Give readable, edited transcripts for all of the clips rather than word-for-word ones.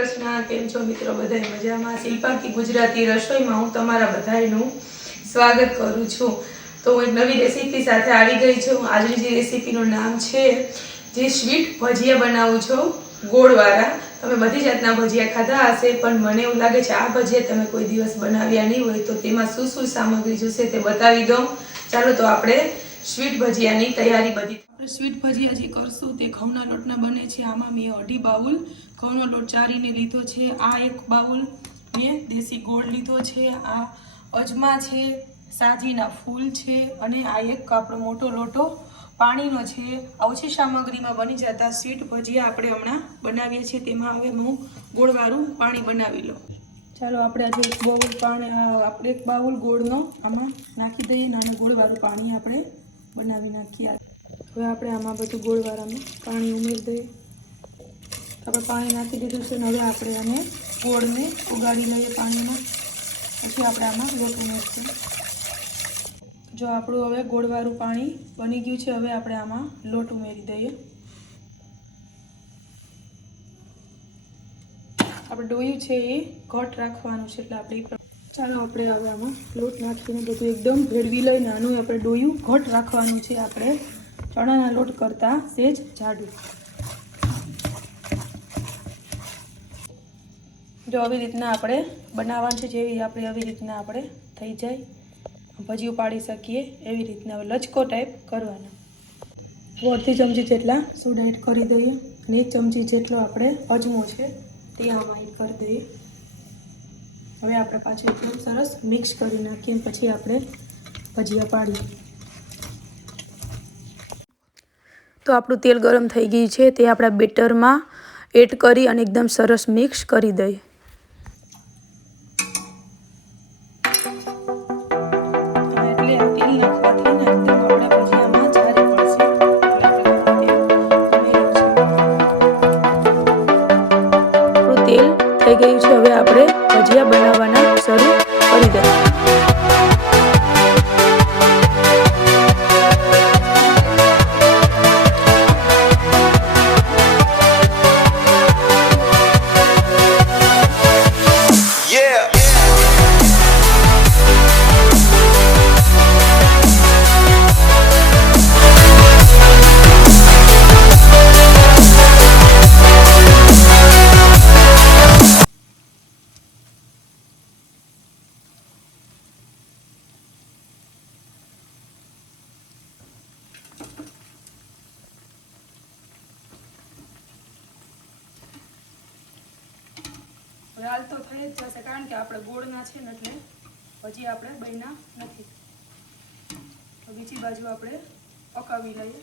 कृष्ण। केम छो मित्रों? बधाई मजामां? शिल्पा की गुजराती रसोई में हूँ तमारा बधाईनुं स्वागत करूँ छूं। तो हूँ एक नवी रेसिपी साथे आवी गई छूं। आजनी जे रेसिपीनुं नाम छे जे स्वीट भजिया बनावुं छुं गोळवाळा। तमे बधी जातना भजिया खाधा हशे पण मने एवुं लागे छे आ भजिया तमे कोई दिवस बनाव्या नहीं होय तो तेमां शुं शुं सामग्री जोईशे ते बतावी दऊं। चालो तो आपणे स्वीट भजियानी तैयारी बधी। स्वीट भजिया जे करशुं ते घऊना लोटना बने छे। आमां मैं 2.5 बाउल घऊनो लोट चारीने लीधो छे। आ 1 बाउल मैं देशी गोळ लीधो छे। आ अजमा छे, साजीना फूल छे अने आ एक आपणो मोटो लोटो पाणीनो छे। ओછી सामग्रीमां बनी जता स्वीट भजिया आपणे हमणां बनावीए छीए। तेमां हवे હું ગોળવાળું પાણી બનાવી લઉં। ચાલો આપણે આજે 1 બાઉલ પાણી આપણે 1 બાઉલ ગોળનો આમાં નાખી દઈએ અને ગોળવાળું પાણી આપણે બનાવી નાખીએ। હવે આપણે આમાં બધું ગોળવાળામાં પાણી ઉમેરી દઈએ। આપણે પાણી નાખી દીધું છે અને હવે આપણે આને ગોળને ઉગાડી લઈએ પાણીમાં। પછી આપણે આમાં લોટ ઉમેરશું। जो આપણું હવે ગોળવાળું પાણી બની ગયું છે હવે આપણે આમાં લોટ ઉમેરી દઈએ। આપણે ડોયું છે એ ઘટ રાખવાનું છે એટલે આપણે ચાલો આપણે હવે આમાં લોટ નાખીને બધું એકદમ ભેળવી લઈને આનું આપણે ડોયું ઘટ રાખવાનું છે। આપણે ચણાના લોટ કરતાં સેજ જાડું। જો આવી રીતના આપણે બનાવવાનું છે જેવી આપણે આવી રીતના આપણે થઈ જાય भजियो पाड़ी सकीए एवी रीतना लचको टाइप करवाना। 1 चमची जेटला सोडा एड करी दईए अने 1 चमची जेटलो आपणे अजमो छे ते आमां एड करी दईए। हवे आपणे पाछुं एकदम सरस मिक्स करी नाखीए पछी आपणे भजिया पाड़ीए। तो आपणुं तेल गरम थई गयुं छे ते आपणा बेटरमां एड करी अने एकदम सरस मिक्स करी दईए। થઈ ગયું છે હવે આપણે ભજીયા બનાવવાના શરૂ કરી દઈએ। हाल तो थई ज जशे कारण के आपणे गोळना छे ने એટલે હજી આપણે બન્યા નથી। તો બીજી બાજુ આપણે પકાવી લઈએ।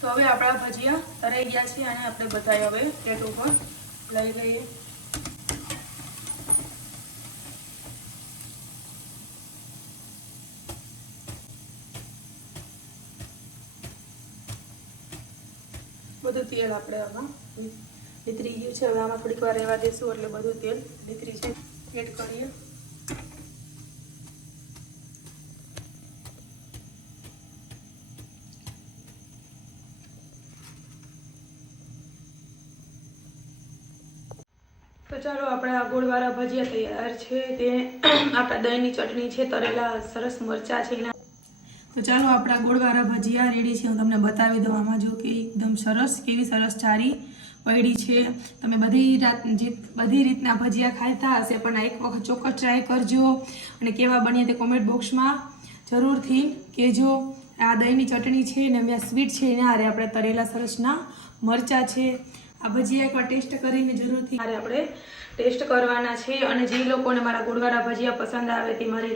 તો હવે આપણા ભજીયા તરાઈ ગયા છે અને આપણે બધાય હવે પ્લેટ ઉપર લઈ લઈએ। બધું તેલ આપણે આમાં નીતરી ગયું છે। હવે આમાં થોડીક વાર રહેવા દેશું એટલે બધું તેલ નીતરી છે એડ કરીએ। તો ચાલો આપણા ગોળવાળા ભજીયા તૈયાર છે। તે આપણા દહીંની ચટણી છે, તરેલા સરસ મરચા છે એના। तो चलो अपना गोळवाळा भजिया रेडी है। हूँ तमने बतावी दूँ आमां जो कि एकदम सरस केवी सरस चारी पड़ी है। तमे बधी रीतना भजिया खाता हशे पण एक वखत चोक्कस ट्राय करजो अने केवा बने ते कॉमेंट बॉक्स में जरूरथी कहेजो। आ दहीनी चटणी है ने आ स्वीट है एना हारे आपणे तरेला सरसना मरचा है। आ भजिया एक बार टेस्ट करीने जरूरथी हारे आपणे टेस्ट करवाना छे। अने जे लोकोने मारा गोळवाळा भजिया पसंद आवे ते मारी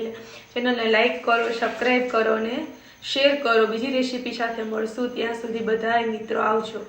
चेनलने लाइक करो, सब्सक्राइब करो ने शेर करो। बीजी रेसिपी साथे मळशुं, त्यां सुधी बधाय मित्रों आवजो।